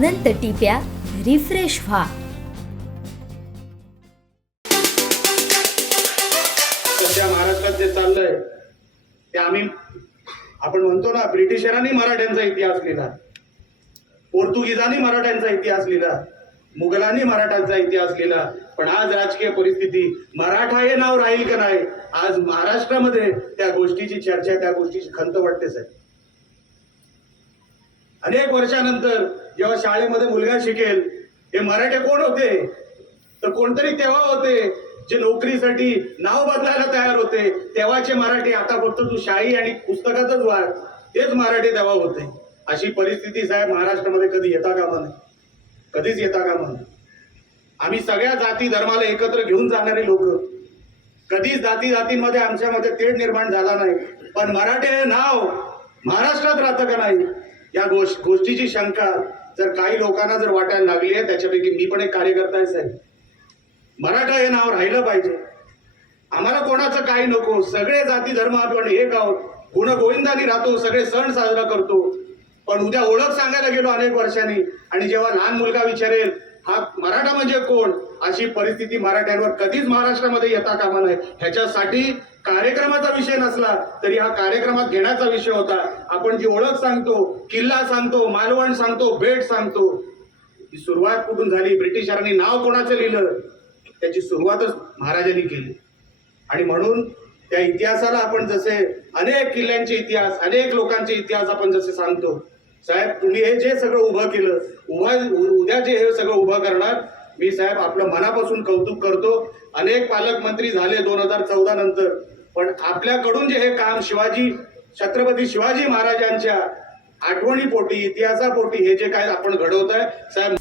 अनंत टिप्या refresh व्हा. सध्या महाराष्ट्रात जे चाललंय ते आपण म्हणतो ना, ब्रिटिशरांनी मराठ्यांचा इतिहास लिहिला, पोर्तुगीजांनी मराठ्यांचा इतिहास लिहिला, मुघलांनी मराठ्यांचा इतिहास लिहिला. पण आज राजकीय परिस्थिती, मराठा हे नाव राहील का नाही, आज महाराष्ट्रामध्ये त्या गोष्टीची चर्चा, त्या गोष्टीची खंत वाटतेच आहे. अनेक वर्षानंतर जेव्हा शाळेमध्ये मुलगा शिकेल, हे मराठे कोण होते, तर कोणतरी तेव्हा होते जे नोकरीसाठी नाव बदलायला तयार होते. तेव्हाचे मराठी आता फक्त तू शाही आणि पुस्तकातच वाढ, तेच मराठी तेव्हा होते. अशी परिस्थिती साहेब महाराष्ट्रामध्ये कधी येता कामा नाही, कधीच येता कामा नाही. आम्ही सगळ्या जाती धर्माला एकत्र घेऊन जाणारे लोक, कधीच जाती जातींमध्ये आमच्यामध्ये तेढ निर्माण झाला नाही. पण मराठी हे नाव महाराष्ट्रात राहतं का नाही, या गोष्टीची शंका जर काही लोकांना जर वाटायला लागली आहे, त्याच्यापैकी मी पण एक कार्यकर्ता आहे साहेब. मराठा हे नाव राहिलं पाहिजे. आम्हाला कोणाचं काही नको, सगळे जाती धर्म आपण एक आहोत, गुणगोविंदाने राहतो, सगळे सण साजरा करतो. पण उद्या ओळख सांगायला गेलो अनेक वर्षांनी, आणि जेव्हा लहान मुलगा विचारेल हा मराठा म्हणजे कोण, अशी परिस्थिती मराठ्यांवर कधीच महाराष्ट्रामध्ये येता कामा नये. ह्याच्यासाठी कार्यक्रमाचा विषय नसला तरी हा कार्यक्रमात घेण्याचा विषय होता. आपण जी ओळख सांगतो, किल्ला सांगतो, मालवण सांगतो, बेट सांगतो, ही सुरुवात कुठून झाली, ब्रिटिशरांनी नाव कोणाचं लिहिलं, त्याची सुरुवातच महाराजांनी केली. आणि म्हणून त्या इतिहासाला आपण जसे अनेक किल्ल्यांचे इतिहास, अनेक लोकांचे इतिहास आपण जसे सांगतो, साहेब तुम्ही हे जे सगळं उभं केलं, उद्या जे हे सगळं उभं करणार, मी साहेब आपलं मनापासून कौतुक करतो. अनेक पालकमंत्री झाले 2014 नंतर, पण आपल्याकडून जे हे काम छत्रपती शिवाजी महाराजांच्या आठवणीपोटी, इतिहासापोटी हे जे काय आपण घडवतोय साहेब.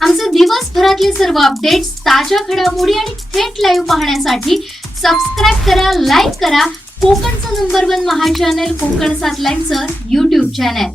आमचे दिवसभरातले सर्व अपडेट्स, ताज्या घडामोडी आणि थेट लाईव्ह पाहण्यासाठी सबस्क्राईब करा, लाईक करा कोकणचं नंबर 1 महा चॅनल कोकण 7 लाईव्हचं YouTube चॅनल.